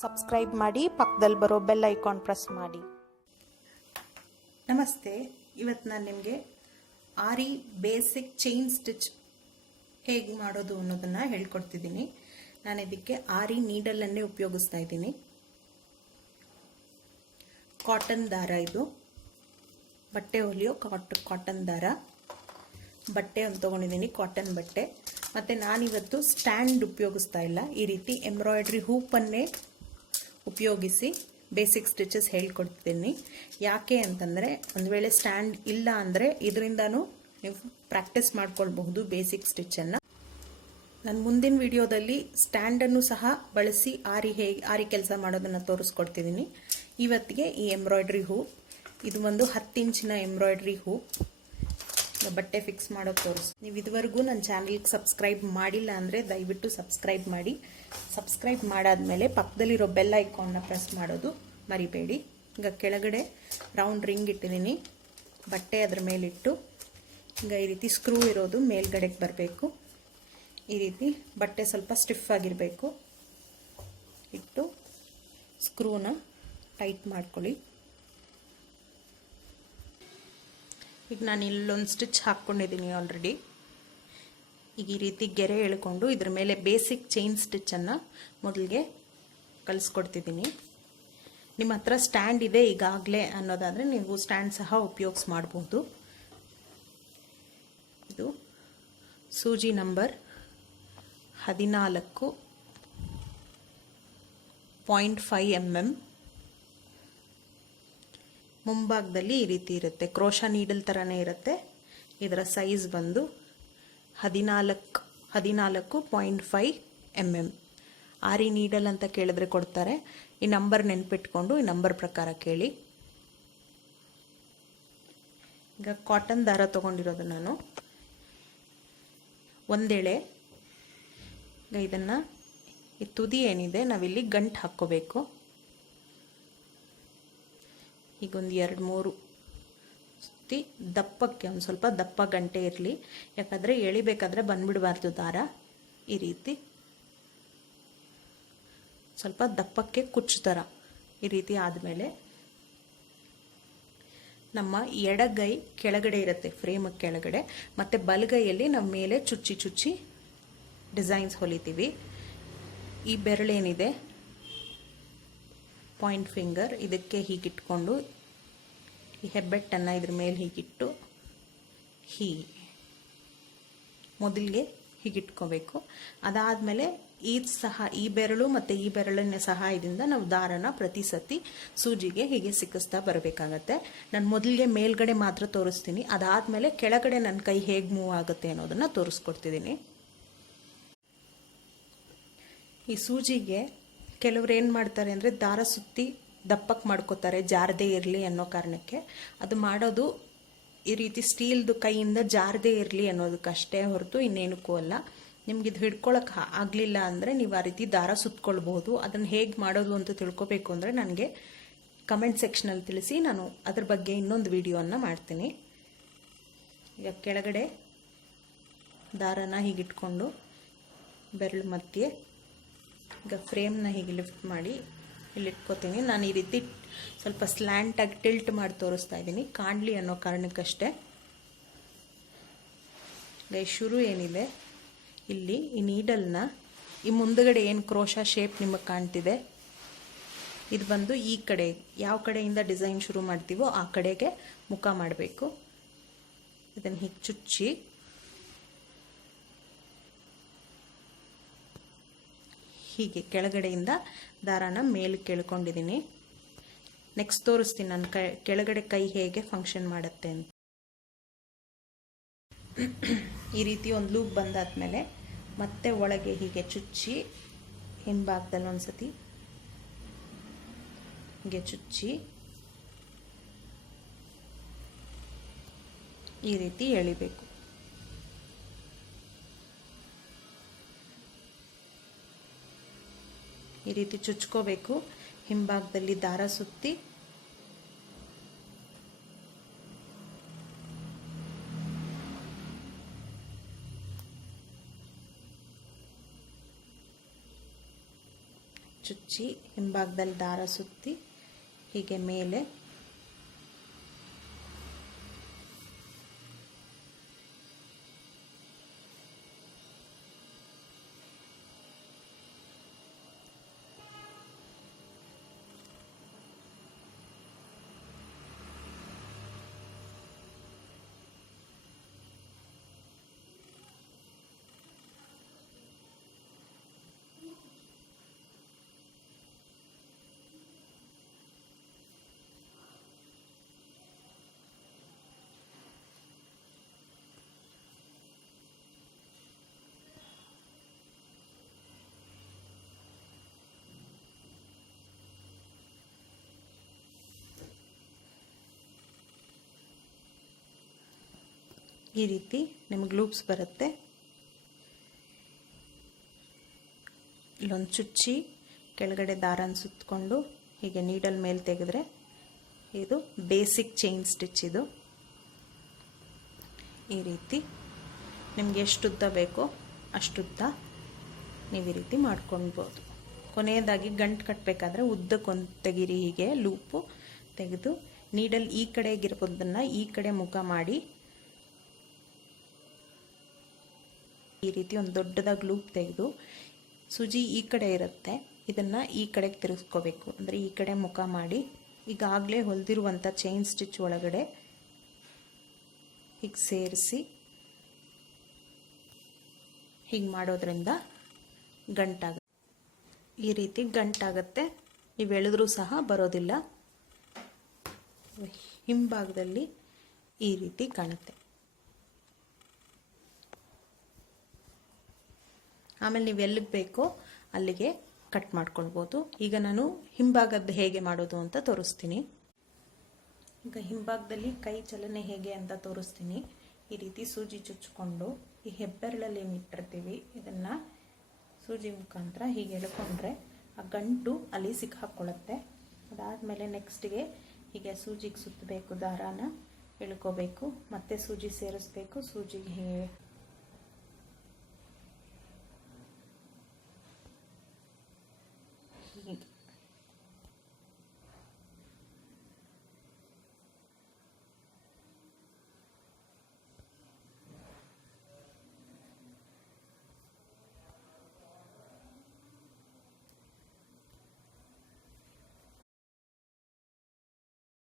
Subscribe ಮಾಡಿ, ಪಕ್ಕದಲ್ಲಿ ಬರೋ ಬೆಲ್ ಐಕಾನ್ ಪ್ರೆಸ್ ಮಾಡಿ. ನಮಸ್ತೆ. ಇವತ್ತು ನಾನು ನಿಮಗೆ ಆರಿ ಬೇಸಿಕ್ ಚೈನ್ ಸ್ಟಿಚ್ ಹೇಗೆ ಮಾಡೋದು ಅನ್ನೋದನ್ನು ಹೇಳ್ಕೊಡ್ತಿದ್ದೀನಿ. ನಾನು ಇದಕ್ಕೆ ಆರಿ ನೀಡಲನ್ನೇ ಉಪಯೋಗಿಸ್ತಾ ಇದ್ದೀನಿ. ಕಾಟನ್ ದಾರ ಇದು. ಬಟ್ಟೆ ಹೊಲಿಯೋ ಕಾಟ್ ಕಾಟನ್ ದಾರ. ಬಟ್ಟೆ ಒಂದು ತೊಗೊಂಡಿದ್ದೀನಿ ಕಾಟನ್ ಬಟ್ಟೆ. ಮತ್ತು ನಾನಿವತ್ತು ಸ್ಟ್ಯಾಂಡ್ ಉಪಯೋಗಿಸ್ತಾ ಇಲ್ಲ. ಈ ರೀತಿ ಎಂಬ್ರಾಯ್ಡ್ರಿ ಹೂಪನ್ನೇ ಉಪಯೋಗಿಸಿ ಬೇಸಿಕ್ ಸ್ಟಿಚಸ್ ಹೇಳ್ಕೊಡ್ತೀನಿ. ಯಾಕೆ ಅಂತಂದರೆ, ಒಂದು ವೇಳೆ ಸ್ಟ್ಯಾಂಡ್ ಇಲ್ಲ ಅಂದರೆ ಇದರಿಂದನೂ ನೀವು ಪ್ರಾಕ್ಟೀಸ್ ಮಾಡ್ಕೊಳ್ಬಹುದು ಬೇಸಿಕ್ ಸ್ಟಿಚ್ಚನ್ನು ನಾನು ಮುಂದಿನ ವಿಡಿಯೋದಲ್ಲಿ ಸ್ಟ್ಯಾಂಡನ್ನು ಸಹ ಬಳಸಿ ಆರಿ ಹೇಗೆ ಆರಿ ಕೆಲಸ ಮಾಡೋದನ್ನು ತೋರಿಸ್ಕೊಡ್ತಿದ್ದೀನಿ ಇವತ್ತಿಗೆ ಈ ಎಂಬ್ರಾಯ್ಡ್ರಿ ಹೂ. ಇದು ಒಂದು ಹತ್ತು ಇಂಚಿನ ಎಂಬ್ರಾಯ್ಡ್ರಿ ಹೂ. ಬಟ್ಟೆ ಫಿಕ್ಸ್ ಮಾಡೋದು ತೋರಿಸ್. ನೀವು ಇದುವರೆಗೂ ನನ್ನ ಚಾನಲ್ಗೆ ಸಬ್ಸ್ಕ್ರೈಬ್ ಮಾಡಿಲ್ಲ ಅಂದರೆ ದಯವಿಟ್ಟು ಸಬ್ಸ್ಕ್ರೈಬ್ ಮಾಡಿ. ಸಬ್ಸ್ಕ್ರೈಬ್ ಮಾಡಾದಮೇಲೆ ಪಕ್ಕದಲ್ಲಿರೋ ಬೆಲ್ಲ ಐಕಾನ್ನ ಪ್ರೆಸ್ ಮಾಡೋದು ಮರಿಬೇಡಿ. ಈಗ ಕೆಳಗಡೆ ರೌಂಡ್ ರಿಂಗ್ ಇಟ್ಟಿದ್ದೀನಿ ಬಟ್ಟೆ ಅದ್ರ ಮೇಲಿಟ್ಟು ಈಗ ಈ ರೀತಿ ಸ್ಕ್ರೂ ಇರೋದು ಮೇಲ್ಗಡೆಗೆ ಬರಬೇಕು. ಈ ರೀತಿ ಬಟ್ಟೆ ಸ್ವಲ್ಪ ಸ್ಟಿಫ್ ಆಗಿರಬೇಕು. ಇಟ್ಟು ಸ್ಕ್ರೂನ ಟೈಟ್ ಮಾಡ್ಕೊಳ್ಳಿ. ಈಗ ನಾನು ಇಲ್ಲೊಂದು ಸ್ಟಿಚ್ ಹಾಕ್ಕೊಂಡಿದ್ದೀನಿ ಆಲ್ರೆಡಿ ಈಗ ಈ ರೀತಿ ಗೆರೆ ಎಳ್ಕೊಂಡು ಇದ್ರ ಮೇಲೆ ಬೇಸಿಕ್ ಚೈನ್ ಸ್ಟಿಚ್ಚನ್ನು ಮೊದಲಿಗೆ ಕಲಿಸ್ಕೊಡ್ತಿದ್ದೀನಿ ನಿಮ್ಮ ಹತ್ರ ಸ್ಟ್ಯಾಂಡ್ ಇದೆ ಈಗಾಗಲೇ ಅನ್ನೋದಾದರೆ ನೀವು ಸ್ಟ್ಯಾಂಡ್ ಸಹ ಉಪಯೋಗಿಸ್ ಮಾಡ್ಬೋದು. ಇದು ಸೂಜಿ ನಂಬರ್ ಹದಿನಾಲ್ಕು ಪಾಯಿಂಟ್ ಫೈವ್ ಎಂ ಎಂ ಮುಂಭಾಗದಲ್ಲಿ ಈ ರೀತಿ ಇರುತ್ತೆ. ಕ್ರೋಶ ನೀಡಲ್ ಥರನೇ ಇರುತ್ತೆ. ಇದರ ಸೈಜ್ ಬಂದು ಹದಿನಾಲ್ಕು ಹದಿನಾಲ್ಕು point five M M aari needle ಅಂತ ಕೇಳಿದ್ರೆ ಕೊಡ್ತಾರೆ. ಈ ನಂಬರ್ ನೆನ್ಪಿಟ್ಕೊಂಡು ಈ ನಂಬರ್ ಪ್ರಕಾರ ಕೇಳಿ. ಈಗ ಕಾಟನ್ ದಾರ ತೊಗೊಂಡಿರೋದು ನಾನು. ಒಂದೆಳೆ. ಈಗ ಇದನ್ನು ಈ ತುದಿ ಏನಿದೆ, ನಾವಿಲ್ಲಿ ಗಂಟು ಹಾಕ್ಕೋಬೇಕು. ಈಗ ಒಂದು ಎರಡು ಮೂರು ಸುತ್ತಿ ದಪ್ಪಕ್ಕೆ ಒಂದು ಸ್ವಲ್ಪ ದಪ್ಪ ಗಂಟೆ ಇರಲಿ. ಯಾಕಂದರೆ ಎಳಿಬೇಕಾದ್ರೆ ಬಂದ್ಬಿಡಬಾರ್ದು ದಾರ ಈ ರೀತಿ. ಸ್ವಲ್ಪ ದಪ್ಪಕ್ಕೆ ಕುಚ್ಚು ಥರ ಈ ರೀತಿ ಆದಮೇಲೆ ನಮ್ಮ ಎಡಗೈ ಕೆಳಗಡೆ ಇರುತ್ತೆ, ಫ್ರೇಮ್ ಕೆಳಗಡೆ. ಮತ್ತು ಬಲಗೈಯಲ್ಲಿ ನಮ್ಮ ಮೇಲೆ ಚುಚ್ಚಿ ಚುಚ್ಚಿ ಡಿಸೈನ್ಸ್ ಹೊಲಿತೀವಿ. ಈ ಬೆರಳೇನಿದೆ ಪಾಯಿಂಟ್ ಫಿಂಗರ್, ಇದಕ್ಕೆ ಹೀಗಿಟ್ಕೊಂಡು ಈ ಹೆಬ್ಬೆಟ್ಟನ್ನು ಇದ್ರ ಮೇಲೆ ಹೀಗಿಟ್ಟು ಹೀಗೆ ಮೊದಲಿಗೆ ಹೀಗಿಟ್ಕೋಬೇಕು. ಅದಾದಮೇಲೆ ಈ ಸಹ, ಈ ಬೆರಳು ಮತ್ತು ಈ ಬೆರಳಿನ ಸಹಾಯದಿಂದ ನಾವು ದಾರನ ಪ್ರತಿ ಸತಿ ಸೂಜಿಗೆ ಹೀಗೆ ಸಿಕ್ಕಿಸ್ತಾ ಬರಬೇಕಾಗತ್ತೆ. ನಾನು ಮೊದಲಿಗೆ ಮೇಲ್ಗಡೆ ಮಾತ್ರ ತೋರಿಸ್ತೀನಿ. ಅದಾದಮೇಲೆ ಕೆಳಗಡೆ ನನ್ನ ಕೈ ಹೇಗೆ ಮೂವ್ ಆಗುತ್ತೆ ಅನ್ನೋದನ್ನು ತೋರಿಸ್ಕೊಡ್ತಿದ್ದೀನಿ ಈ ಸೂಜಿಗೆ ಕೆಲವ್ರು ಏನು ಮಾಡ್ತಾರೆ ಅಂದರೆ ದಾರ ಸುತ್ತಿ ದಪ್ಪಕ್ಕೆ ಮಾಡ್ಕೋತಾರೆ, ಜಾರದೇ ಇರಲಿ ಅನ್ನೋ ಕಾರಣಕ್ಕೆ. ಅದು ಮಾಡೋದು ಈ ರೀತಿ ಸ್ಟೀಲ್ದು ಕೈಯಿಂದ ಜಾರದೇ ಇರಲಿ ಅನ್ನೋದಕ್ಕಷ್ಟೇ ಹೊರತು ಇನ್ನೇನಕ್ಕೂ ಅಲ್ಲ. ನಿಮ್ಗೆ ಇದು ಹಿಡ್ಕೊಳಕ್ಕೆ ಆಗಲಿಲ್ಲ ಅಂದರೆ ನೀವು ಆ ರೀತಿ ದಾರ ಸುತ್ಕೊಳ್ಬಹುದು. ಅದನ್ನು ಹೇಗೆ ಮಾಡೋದು ಅಂತ ತಿಳ್ಕೊಬೇಕು ಅಂದರೆ ನನಗೆ ಕಮೆಂಟ್ ಸೆಕ್ಷನಲ್ಲಿ ತಿಳಿಸಿ. ನಾನು ಅದ್ರ ಬಗ್ಗೆ ಇನ್ನೊಂದು ವಿಡಿಯೋನ ಮಾಡ್ತೀನಿ. ಈಗ ಕೆಳಗಡೆ ದಾರನ ಹೀಗಿಟ್ಕೊಂಡು ಬೆರಳು ಮಧ್ಯೆ ಈಗ ಫ್ರೇಮ್ನ ಹೀಗೆ ಲಿಫ್ಟ್ ಮಾಡಿ ಇಲ್ಲಿ ಇಟ್ಕೋತೀನಿ. ನಾನು ಈ ರೀತಿ ಸ್ವಲ್ಪ ಸ್ಲ್ಯಾಂಟಾಗಿ ಟಿಲ್ಟ್ ಮಾಡಿ ತೋರಿಸ್ತಾ ಇದ್ದೀನಿ. ಕಾಣಲಿ ಅನ್ನೋ ಕಾರಣಕ್ಕಷ್ಟೇ. ಶುರು ಏನಿದೆ? ಇಲ್ಲಿ ಈ ನೀಡಲ್ನ ಈ ಮುಂದಗಡೆ ಏನು ಕ್ರೋಶ ಶೇಪ್ ನಿಮಗೆ ಕಾಣ್ತಿದೆ? ಇದು ಬಂದು ಈ ಕಡೆ, ಯಾವ ಕಡೆಯಿಂದ ಡಿಸೈನ್ ಶುರು ಮಾಡ್ತೀವೋ ಆ ಕಡೆಗೆ ಮುಖ ಮಾಡಬೇಕು. ಇದನ್ನು ಹೀಗೆ ಹೀಗೆ ಕೆಳಗಡೆಯಿಂದ ದಾರಾನ ಮೇಲೆ ಕೇಳ್ಕೊಂಡಿದ್ದೀನಿ ನೆಕ್ಸ್ಟ್ ತೋರಿಸ್ತೀನಿ ನನ್ನ ಕೈ, ಕೆಳಗಡೆ ಕೈ ಹೇಗೆ ಫಂಕ್ಷನ್ ಮಾಡುತ್ತೆ ಅಂತ. ಈ ರೀತಿ ಒಂದು ಲೂಪ್ ಬಂದಾದ್ಮೇಲೆ ಮತ್ತೆ ಒಳಗೆ ಹೀಗೆ ಚುಚ್ಚಿ, ಹಿಂಭಾಗದಲ್ಲಿ ಒಂದ್ಸತಿ ಹೀಗೆ ಚುಚ್ಚಿ ಈ ರೀತಿ ಎಳಿಬೇಕು. ಈ ರೀತಿ ಚುಚ್ಕೋಬೇಕು. ಹಿಂಭಾಗದಲ್ಲಿ ದಾರ ಸುತ್ತಿ. ಚುಚ್ಚಿ ಹಿಂಭಾಗದಲ್ಲಿ ದಾರ ಸುತ್ತಿ. ಹೀಗೆ ಮೇಲೆ. ಈ ರೀತಿ ನಿಮಗೆ ಲೂಪ್ಸ್ ಬರುತ್ತೆ. ಇಲ್ಲೊಂದು ಚುಚ್ಚಿ, ಕೆಳಗಡೆ ದಾರನ ಸುತ್ತಕೊಂಡು ಹೀಗೆ ನೀಡಲ್ ಮೇಲೆ ತೆಗೆದ್ರೆ ಇದು ಬೇಸಿಕ್ ಚೈನ್ ಸ್ಟಿಚ್ ಇದು. ಈ ರೀತಿ ನಿಮಗೆ ಎಷ್ಟು ಉದ್ದ ಬೇಕೋ ಅಷ್ಟುದ್ದ ನೀವು ಈ ರೀತಿ ಮಾಡ್ಕೊಳ್ಬೋದು. ಕೊನೆಯದಾಗಿ ಗಂಟು ಕಟ್ಟಬೇಕಾದ್ರೆ ಉದ್ದಕ್ಕೊಂದು ತೆಗೀರಿ ಹೀಗೆ, ಲೂಪು ತೆಗೆದು ನೀಡಲ್ ಈ ಕಡೆಗಿರೋದನ್ನು ಈ ಕಡೆ ಮುಖ ಮಾಡಿ ಈ ರೀತಿ ಒಂದು ದೊಡ್ಡದಾಗಿ ಲೂಪ್ ತೆಗೆದು ಸುಜಿ ಈ ಕಡೆ ಇರುತ್ತೆ. ಇದನ್ನು ಈ ಕಡೆಗೆ ತಿರುಗಿಸ್ಕೋಬೇಕು ಅಂದರೆ ಈ ಕಡೆ ಮುಖ ಮಾಡಿ ಈಗಾಗಲೇ ಹೊಲಿದಿರುವಂಥ ಚೈನ್ ಸ್ಟಿಚ್ ಒಳಗಡೆ ಹೀಗೆ ಸೇರಿಸಿ ಹೀಗೆ ಮಾಡೋದ್ರಿಂದ ಗಂಟಾಗುತ್ತೆ ಈ ರೀತಿ ಗಂಟಾಗತ್ತೆ. ನೀವು ಎಳೆದ್ರೂ ಸಹ ಬರೋದಿಲ್ಲ. ಹಿಂಭಾಗದಲ್ಲಿ ಈ ರೀತಿ ಕಾಣುತ್ತೆ. ಆಮೇಲೆ ನೀವು ಎಲ್ಲಿಗೆ ಬೇಕೋ ಅಲ್ಲಿಗೆ ಕಟ್ ಮಾಡ್ಕೊಳ್ಬೋದು. ಈಗ ನಾನು ಹಿಂಭಾಗದ್ದು ಹೇಗೆ ಮಾಡೋದು ಅಂತ ತೋರಿಸ್ತೀನಿ. ಈಗ ಹಿಂಭಾಗದಲ್ಲಿ ಕೈ ಚಲನೆ ಹೇಗೆ ಅಂತ ತೋರಿಸ್ತೀನಿ. ಈ ರೀತಿ ಸೂಜಿ ಚುಚ್ಚಿಕೊಂಡು ಈ ಹೆಬ್ಬೆರಳಲ್ಲಿ ಇಟ್ಟಿರ್ತೀವಿ. ಇದನ್ನು ಸೂಜಿ ಮುಖಾಂತರ ಹೀಗೆ ಎಳ್ಕೊಂಡ್ರೆ ಆ ಗಂಟು ಅಲ್ಲಿ ಸಿಕ್ಕಾಕ್ಕೊಳ್ಳುತ್ತೆ ಅದಾದಮೇಲೆ ನೆಕ್ಸ್ಟ್ಗೆ ಹೀಗೆ ಸೂಜಿಗೆ ಸುತ್ತಬೇಕು, ದಾರಾನ ಎಳ್ಕೋಬೇಕು, ಮತ್ತೆ ಸೂಜಿ ಸೇರಿಸ್ಬೇಕು, ಸೂಜಿಗೆ